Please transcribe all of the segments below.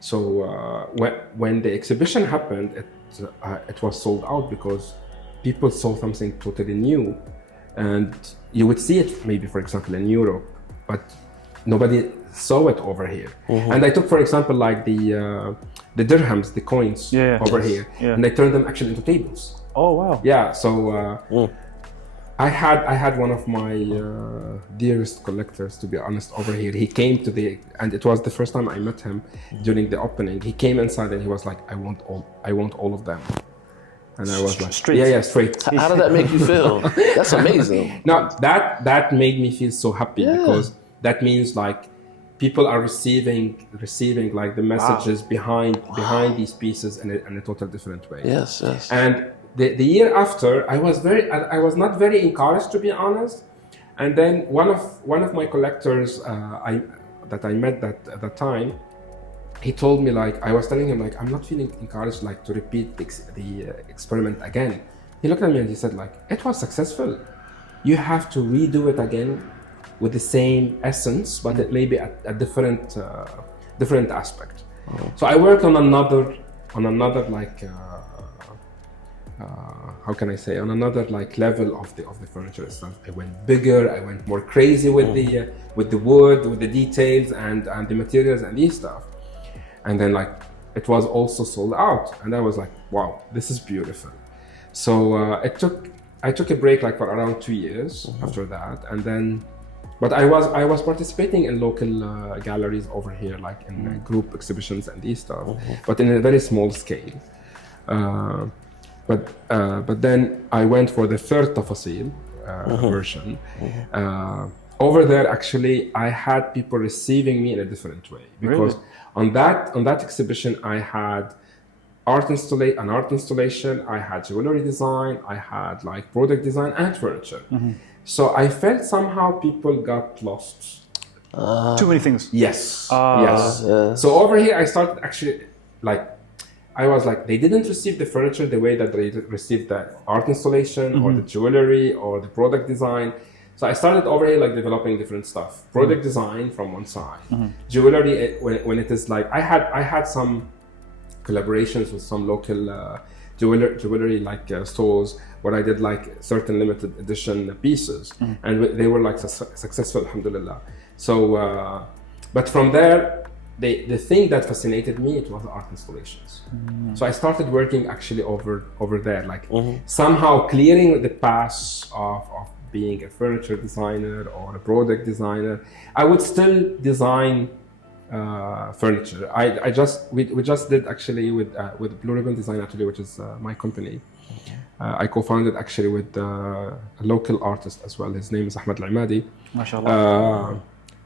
So when the exhibition happened, it was sold out because people saw something totally new, and you would see it maybe, for example, in Europe, but nobody saw it over here. And I took, for example, like the dirhams, the coins over here, and I turned them actually into tables. Oh wow! Yeah, so I had one of my dearest collectors, to be honest, over here. He came to and it was the first time I met him during the opening. He came inside and he was like, I want all of them. And I was like, straight. Yeah, straight. How did that make you feel? That's amazing. No, that made me feel so happy because that means like people are receiving like the messages behind these pieces in a total different way. Yes. And the year after, I was not very encouraged, to be honest. And then one of my collectors that I met at that time, he told me, like, I was telling him, like, I'm not feeling encouraged, like, to repeat the experiment again. He looked at me and he said, like, it was successful. You have to redo it again with the same essence, but it may be a different aspect. So I worked on another like how can I say, on another like level of the furniture itself. I went bigger. I went more crazy with the wood, with the details and the materials and these stuff. And then like it was also sold out, and I was like, wow, this is beautiful. So I took a break like for around 2 years after that, and then. But I was participating in local galleries over here, like in group exhibitions and these stuff, but in a very small scale. But then I went for the third tafasil version. Over there, actually, I had people receiving me in a different way, because on that exhibition, I had an art installation, I had jewelry design, I had like product design and furniture. So I felt somehow people got lost. Too many things. Yes. So over here, I started actually like, I was like, they didn't receive the furniture the way that they received the art installation or the jewelry or the product design. So I started over here like developing different stuff. Product design from one side, jewelry when it is like I had some collaborations with some local jewelry like stores where I did like certain limited edition pieces, and they were like successful, alhamdulillah. So, but from there, the thing that fascinated me, it was art installations. So I started working actually over there, like somehow clearing the paths of being a furniture designer or a product designer. I would still design furniture. We just did actually with Blue Ribbon Design Atelier, which is my company. I co-founded actually with a local artist as well. His name is Ahmed Al-Imadi. MashaAllah.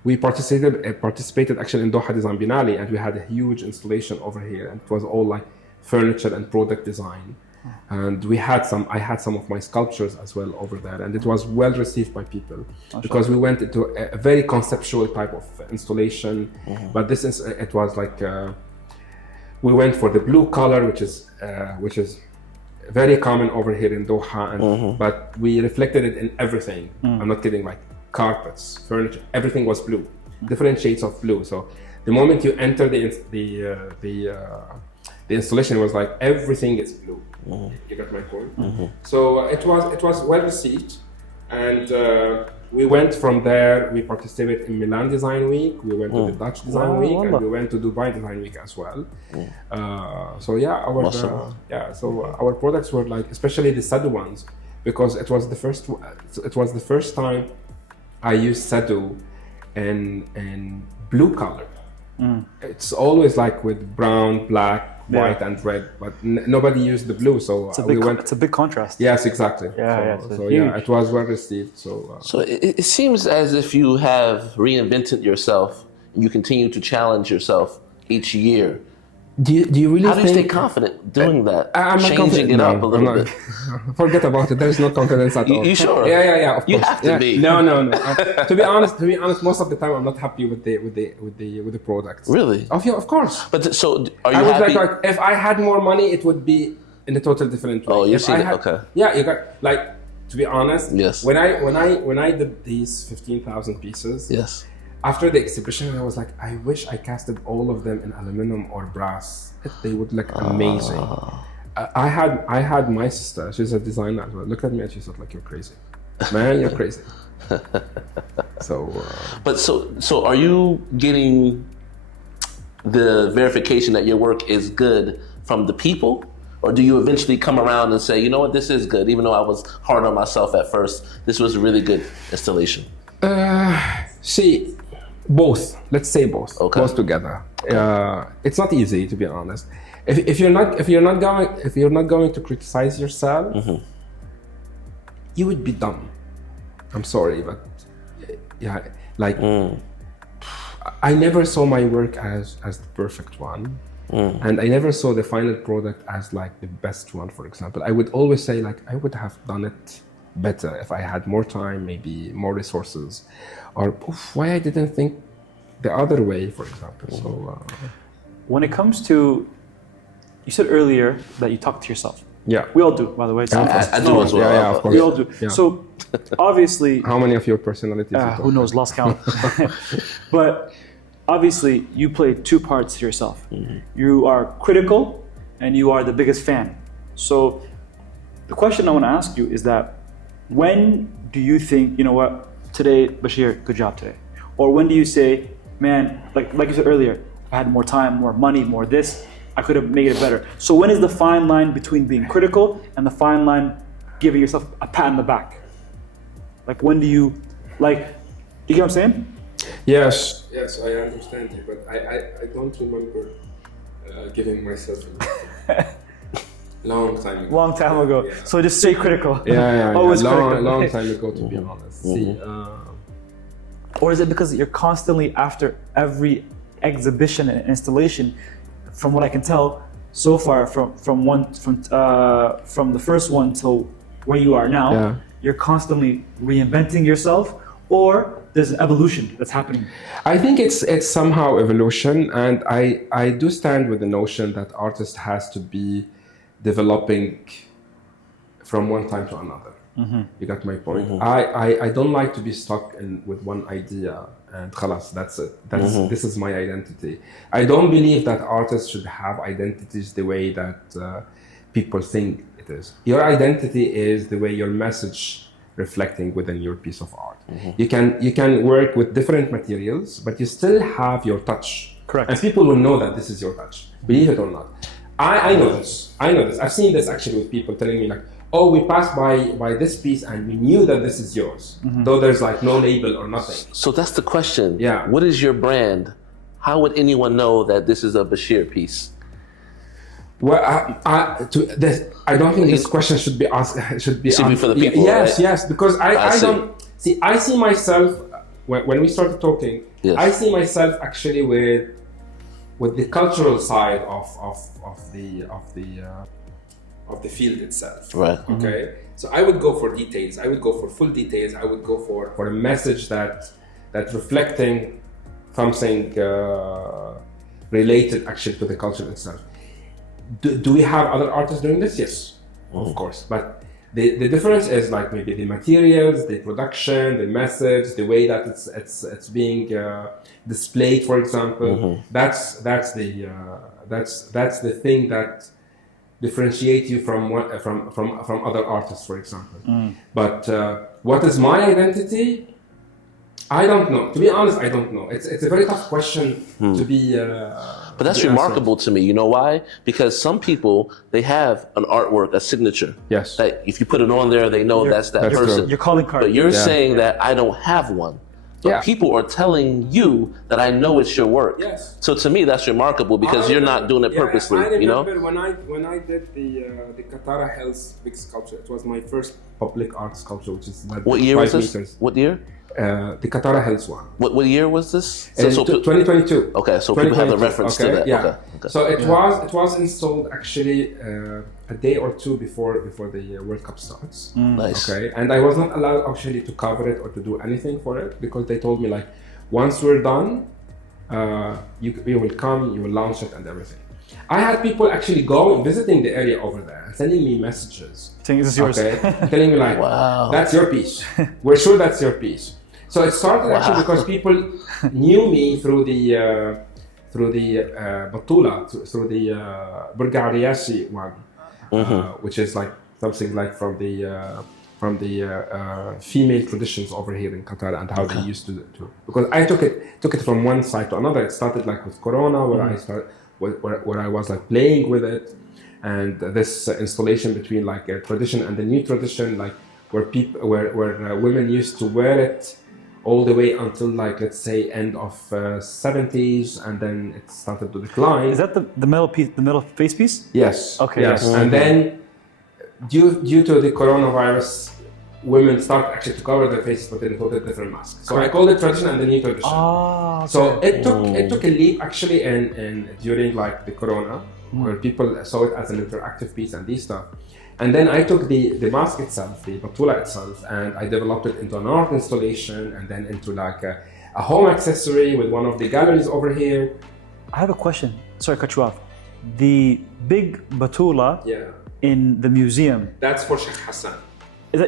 We participated actually in Doha Design Biennale, and we had a huge installation over here, and it was all like furniture and product design. And I had some of my sculptures as well over there, and it was well received by people because we went into a very conceptual type of installation. But it was like we went for the blue color, which is very common over here in Doha, but we reflected it in everything. I'm not kidding, like carpets, furniture, everything was blue, different shades of blue. So the moment you enter the installation, was like everything is blue. You got my point? So it was well received, and we went from there. We participated in Milan Design Week. We went to the Dutch Design Week, and we went to Dubai Design Week as well. So yeah, our products were like, especially the Sadu ones, because it was the first time I used Sadu in blue color. It's always like with brown, black, white and red, but nobody used the blue, so it's a big contrast. Yes, exactly. So it was well received. So it seems as if you have reinvented yourself. You continue to challenge yourself each year. Do you really How do you stay confident doing that? I'm not changing it up a little bit. Forget about it. There's no confidence at all. You sure? Yeah. Of course. You have to be. No. To be honest, most of the time I'm not happy with the products. Really? Of course. But so are you I was happy? like, if I had more money, it would be in a total different way. Oh, you see it. Okay. Yeah, you got like, to be honest. Yes. When I did these 15,000 pieces. Yes. after the exhibition, I was like, I wish I casted all of them in aluminum or brass. They would look amazing. I had my sister, she's a designer as well, looked at me and she said, like, you're crazy. Man, you're crazy. So are you getting the verification that your work is good from the people? Or do you eventually come around and say, you know what, this is good, even though I was hard on myself at first, this was a really good installation? See, both. Let's say both. Okay. Both together. It's not easy, to be honest. If you're not going to criticize yourself, you would be dumb. I'm sorry, but yeah, like I never saw my work as the perfect one. And I never saw the final product as like the best one, for example. I would always say, like, I would have done it better if I had more time, maybe more resources, or why I didn't think the other way, for example. So when it comes to, you said earlier that you talk to yourself. yeah, We all do, by the way. It's I do as well. Yeah, of course. We all do. Yeah. So obviously, How many of your personalities? you talk who knows, about? lost count. But obviously, you play two parts to yourself. You are critical and you are the biggest fan. So the question I want to ask you is that when do you think, you know what, today, Bachir, good job today? Or when do you say, man, like you said earlier, if I had more time, more money, more this, I could have made it better. So when is the fine line between being critical and the fine line giving yourself a pat on the back? Like when do you, like, do you get what I'm saying? Yes, I understand you, but I don't remember giving myself a long time ago. Long time ago. Yeah. So just stay critical. Yeah. Always critical. Long time ago, to be honest. See, Or is it because you're constantly after every exhibition and installation? From what I can tell so far, from the first one till where you are now, Yeah. you're constantly reinventing yourself, or there's an evolution that's happening. I think it's somehow evolution, and I do stand with the notion that artist has to be developing from one time to another. You got my point. I don't like to be stuck with one idea and khalas, that's it. This is my identity. I don't believe that artists should have identities the way that people think it is. Your identity is the way your message reflecting within your piece of art. You can work with different materials, but you still have your touch. Correct. And people will know that this is your touch, believe it or not. I know this. I've seen this actually with people telling me like, oh, we passed by this piece and we knew that this is yours, though there's like no label or nothing. So that's the question. Yeah. What is your brand? How would anyone know that this is a Bachir piece? Well, I don't think this question should be asked. Should be for the people. Yes, right? yes, because I see. don't see. I see myself when we started talking. Yes. I see myself actually with the cultural side of the field itself. Right. Okay. So I would go for details. I would go for full details. I would go for a message that reflecting something related actually to the culture itself. Do we have other artists doing this? Yes, of course. But the difference is like maybe the materials, the production, the message, the way that it's being displayed, for example. That's the thing that differentiate you from other artists, for example. But what is my identity? I don't know. To be honest, I don't know. It's a very tough question to be. But that's remarkable to me. You know why? Because some people, they have an artwork, a signature. Yes. That if you put it on there, they know that's That's person. true. Your calling card. But you're saying that I don't have one. But Yeah. people are telling you that I know it's your work. Yes. So to me, that's remarkable because you're not doing it purposely. I You know. remember when I did the Qatar Hills big sculpture. It was my first public art sculpture, which is like What year was 5 this? meters. What year? The Qatar Hills one. What year was this? 2022. Okay, so people have the 2022, reference to okay, that. Yeah. Okay. So it was installed actually a day or two before the World Cup starts. Nice. Okay, and I was not allowed actually to cover it or to do anything for it because they told me like, once we're done, you will come, you will launch it and everything. I had people actually visiting the area over there and sending me messages. Saying this is yours. Okay, telling me like, Wow. that's your piece. We're sure that's your piece. So it started actually because people knew me through the Batula, through the Burga Riyashi one, which is like something like from the female traditions over here in Qatar and how they used to do. Because I took it from one side to another. It started like with Corona, where I started where I was like playing with it, and this installation between like a tradition and the new tradition, like where women used to wear it all the way until like, let's say, end of 70s, and then it started to decline. Is that the metal piece, the metal face piece? Yes. Okay. Yes. And then due to the coronavirus, women start actually to cover their faces but in a totally different mask. So I call it tradition and the new tradition. Okay. So it took a leap actually in during like the corona, where people saw it as an interactive piece and these stuff. And then I took the mask itself, the Batula itself, and I developed it into an art installation and then into like a home accessory with one of the galleries over here. I have a question. Sorry, cut you off. The big Batula in the museum. That's for Sheikh Hassan. Is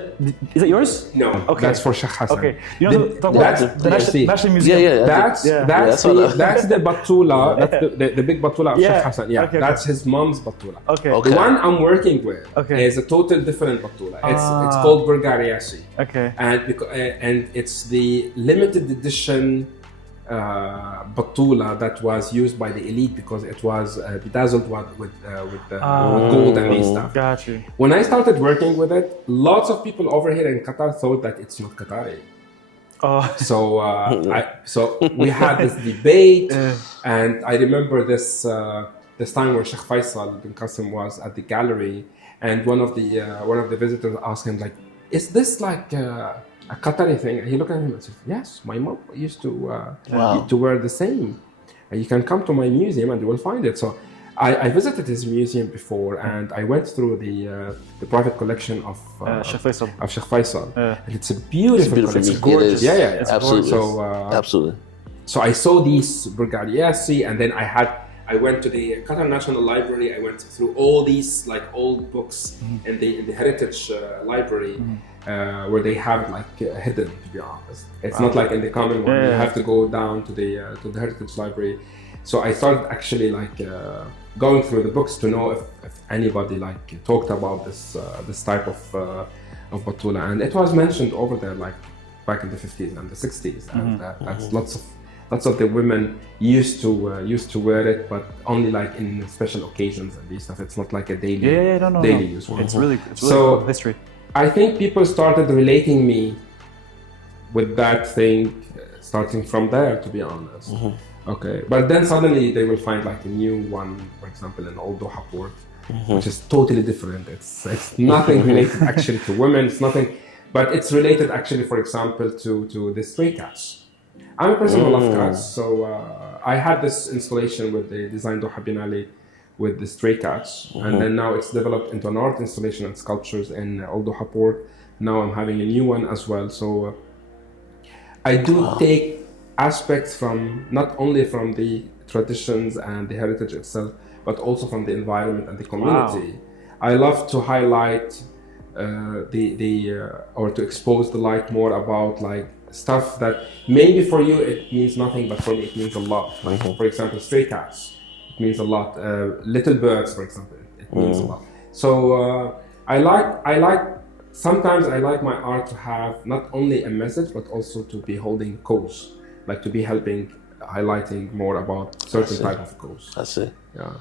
that yours? No, okay. That's for Sheikh Hassan. Okay, you know the National Museum. That's the Batula. That's the big Batula of Sheikh Hassan. Yeah, okay, that's his mom's Batula. Okay. The one I'm working with is a total different Batula. It's called Burga Riyashi. Okay. And it's the limited edition Batula that was used by the elite because it was bedazzled with gold and these stuff. Got you. When I started working with it, lots of people over here in Qatar thought that it's not Qatari. So we had this debate, and I remember this time where Sheikh Faisal bin Qasim was at the gallery, and one of the visitors asked him like, "Is this like a Qatari thing?" And he looked at him and said, "Yes, my mom used to wear the same. And you can come to my museum and you will find it." So I visited his museum before, and I went through the private collection of Sheikh Faisal. And it's a beautiful collection. It's gorgeous. Yeah, it's absolutely. Gorgeous. Absolutely. So I saw these Burga Riyashi, and then I went to the Qatar National Library. I went through all these like old books in the Heritage Library, where they have it like hidden. To be honest, it's not like in the common one. You have to go down to the Heritage Library. So I started actually like going through the books to know if anybody like talked about this type of Batula, and it was mentioned over there like back in the 50s and the 60s, and that's lots of the women used to wear it, but only like in special occasions and these stuff. It's not like a daily use one. It's really cool history. I think people started relating me with that thing starting from there, to be honest. Okay, but then suddenly they will find like a new one, for example, in Old Doha port, which is totally different. It's nothing related actually to women. It's nothing, but it's related actually, for example, to the stray cats. I'm a person who loves cats, so I had this installation with the Design Doha Bin Ali with the stray cats, and then now it's developed into an art installation and sculptures in Old Doha port. Now I'm having a new one as well. So I do take aspects from not only from the traditions and the heritage itself, but also from the environment and the community. I love to highlight or to expose the light more about like stuff that maybe for you it means nothing, but for me it means a lot. Like for example, stray cats, it means a lot. Little birds, for example, it means a lot. So sometimes I like my art to have not only a message, but also to be holding a cause. Like to be highlighting more about certain type of cause. That's it. Yeah.